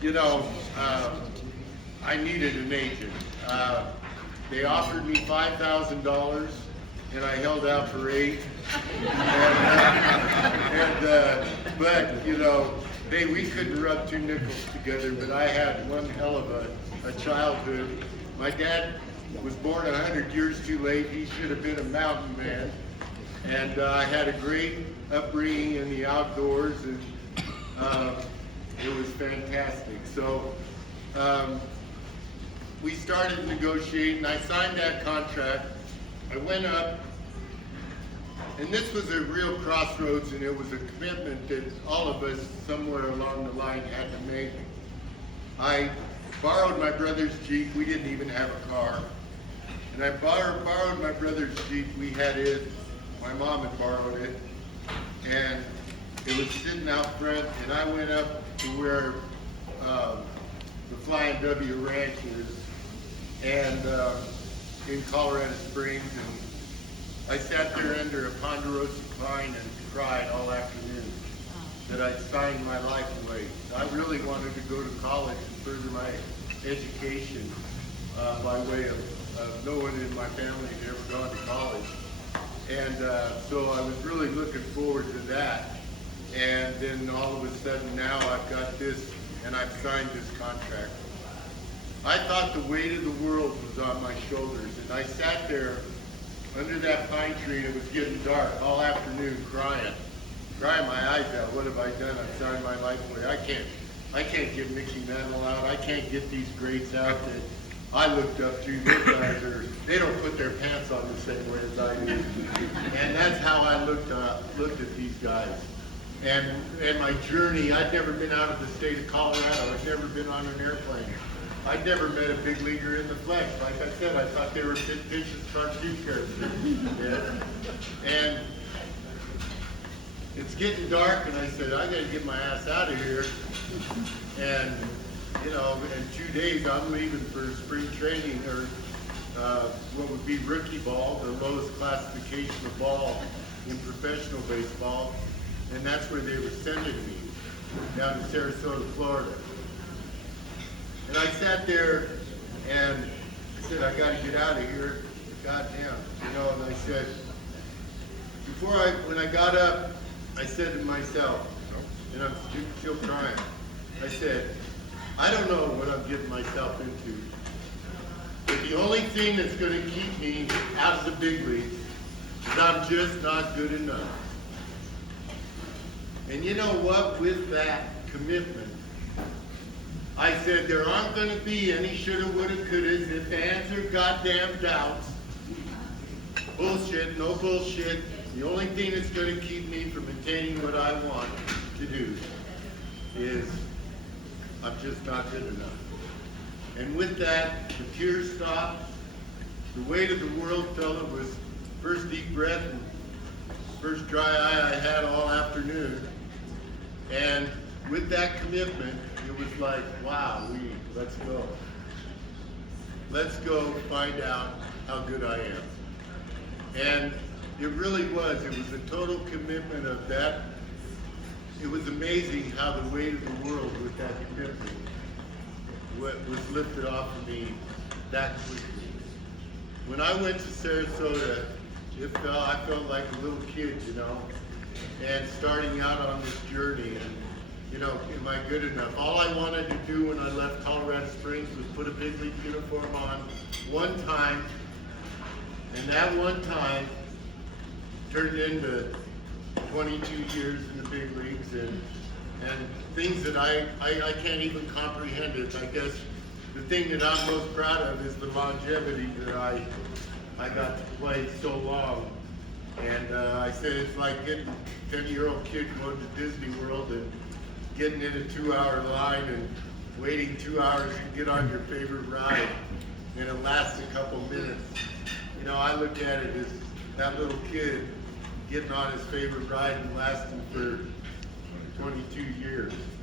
you know, I needed an agent. They offered me $5,000, and I held out for 8. But you know, we couldn't rub 2 nickels together. But I had one hell of a childhood. My dad was born 100 years too late. He should have been a mountain man. And I had a great upbringing in the outdoors, and it was fantastic. So we started negotiating. I signed that contract. I went up, and this was a real crossroads, and it was a commitment that all of us somewhere along the line had to make. I borrowed my brother's Jeep. We didn't even have a car. And I borrowed my brother's Jeep. We had it. My mom had borrowed it. And it was sitting out front, and I went up to where the Flying W Ranch is, and in Colorado Springs, and I sat there under a ponderosa pine and cried all afternoon that I'd signed my life away. I really wanted to go to college and further my education by way of no one in my family had ever gone to college. And so I was really looking forward to that. And then all of a sudden now I've got this, and I've signed this contract. I thought the weight of the world was on my shoulders, and I sat there under that pine tree, and it was getting dark all afternoon, crying my eyes out. What have I done? I've signed my life away. I can't get Mickey Mantle out. I can't get these greats out that I looked up to. Those guys they don't put their pants on the same way as I do. And that's how I looked at these guys. And my journey, I'd never been out of the state of Colorado. I'd never been on an airplane. I'd never met a big leaguer in the flesh. Like I said, I thought they were fictitious cartoon characters. Yeah. And it's getting dark, and I said, I gotta get my ass out of here. And you know, in 2 days I'm leaving for spring training, or what would be rookie ball, the lowest classification of ball in professional baseball. And that's where they were sending me, down to Sarasota, Florida. And I sat there and I said, I gotta get out of here, goddamn, you know, and I said, when I got up, I said to myself, and I'm still crying, I said, I don't know what I'm getting myself into, but the only thing that's gonna keep me out of the big leagues is I'm just not good enough. And you know what, with that commitment, I said there aren't going to be any shoulda, woulda, couldas, if, ands, or goddamn doubts. Bullshit, no bullshit. The only thing that's going to keep me from attaining what I want to do is I'm just not good enough. And with that, the tears stopped. The weight of the world fell. It was first deep breath and first dry eye I had all afternoon. And with that commitment, it was like, wow, let's go. Let's go find out how good I am. And it really was. It was a total commitment of that. It was amazing how the weight of the world with that commitment was lifted off of me that quickly. When I went to Sarasota, I felt like a little kid, you know, and starting out on this journey, and you know, am I good enough? All I wanted to do when I left Colorado Springs was put a big league uniform on one time, and that one time turned into 22 years in the big leagues, and things that I can't even comprehend it. I guess the thing that I'm most proud of is the longevity that I got to play so long. And I said it's like getting a 10-year-old kid going to Disney World and getting in a 2-hour line and waiting 2 hours to get on your favorite ride, and it lasts a couple minutes. You know, I look at it as that little kid getting on his favorite ride and lasting for 22 years.